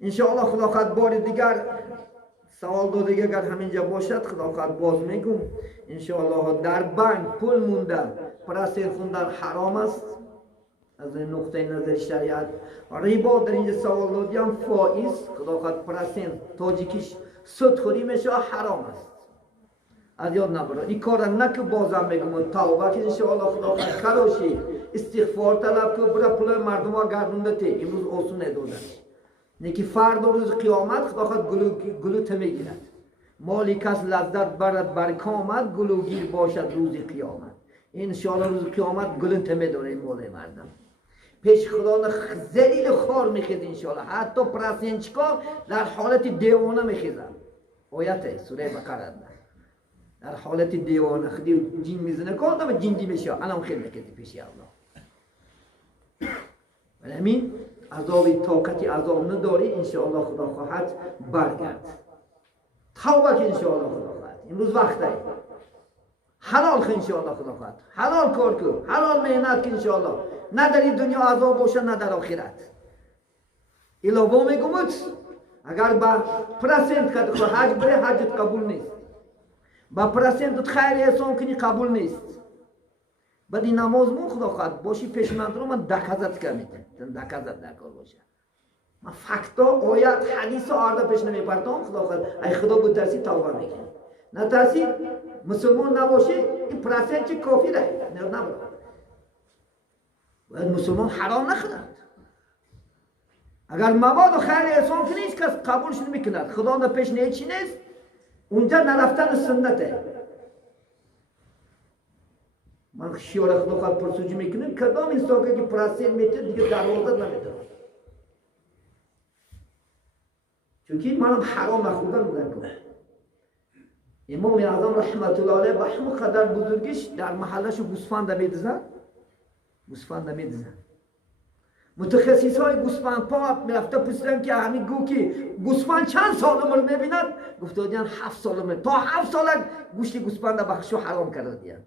انشاءالله خدا خواهد بار دیگر سوال داده اگر همینجا باشد خدا خواهد باز میگم. انشاءالله در بانک پول مونده پرسنت خوندن حرام است از نقطه نظر شریعت. ریبا در اینجا سوال دادیم فائز خدا خواهد پرسنت تاجیکیش سود خوری میشه حرام است. از یاد نبره این کار نکه بازم میگم توبه که انشاءالله خدا خواهد خراشی استغفار طلب که برای پول مردم ها گردونده تی امروز آسون ندادن نیکی فرد روز قیامت خدا خواهد گلوت میگیرد. مالی کس لذت برد برکه آمد گلوگیر باشد روز قیامت. انشاءالله روز قیامت گلوت میداره این مال مردم پیش خدا ذلیل خار میخید انشاءالله. حتی پرسنچکا در حالت دیوانه میخیزن. آیت سوره بقره در حالت دیوانه خودی جین میزنه که آدم جندی میشه الان خیلی میکردی پیش الله. ولی همین عذابی طاقتی عذاب نداری انشاءالله خدا خواهد برگرد. توبه که انشاءالله خدا خواهد امروز وقته حلال که انشاءالله خدا خواهد حلال کار کن حلال مهنت که انشاءالله نه در این دنیا عذاب باشه نه در آخرت. علاوه میگم اگر با پرسنت که تو حج بره حجت قبول نیست با پرسنت خیر احسان کنی قبول نیست. بعد این نماز مون خدا خواهد باشی پیش من رو من دکازت کمیده دکازت درکار باشه. من فکتا آیت حدیث آرده پیش نمیپرتم خدا خواهد ای خدا بود ترسی توبه میکنی نه ترسی مسلمان نباشی این پرسنت چه کافی ره نه نبرد. باید مسلمان حرام نخورد. اگر مواد و خیر احسان کنی هیچ کس قبولش نمیکند. خدا نه پیش نه چی نیست اونجا نرفتن سنته. من شیار خدا خواهد پرسوجی میکنم کدام انسان که پرسین میتر دیگه دروازه نمیتر چونکه منم حرام نخوردن بودن کنم. امام اعظم رحمت الله علیه به همه قدر بزرگش در محلش گوسفند میدزن متخصص های گوسفند پا میرفته پرسیدن که همین گو که گوسفند چند سال عمر میبیند گفته دیدن 7 سال عمر تا 7 سال گوشت گوسفند بخشو حرام کرده دیدن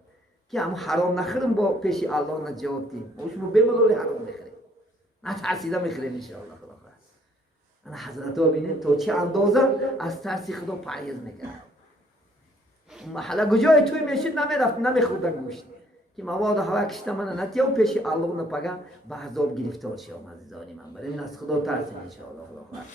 که همون حرام نخوریم با پیش الله نجات دیم شما بملولی حرام نخوریم نه ترسیده میخوریم انشاءالله خدا خواهد. انا حضرت ها بینید تا چه اندازه از ترسی خدا پرهیز میکرد. محله گجای توی میشید نمیرفت نمیخوردن گوشت که مواد هوا کشته من نتیه و پیش الله نپگه به عذاب گرفتار شدم عزیزانی من. برای این از خدا ترسیم انشاءالله خدا خواهد.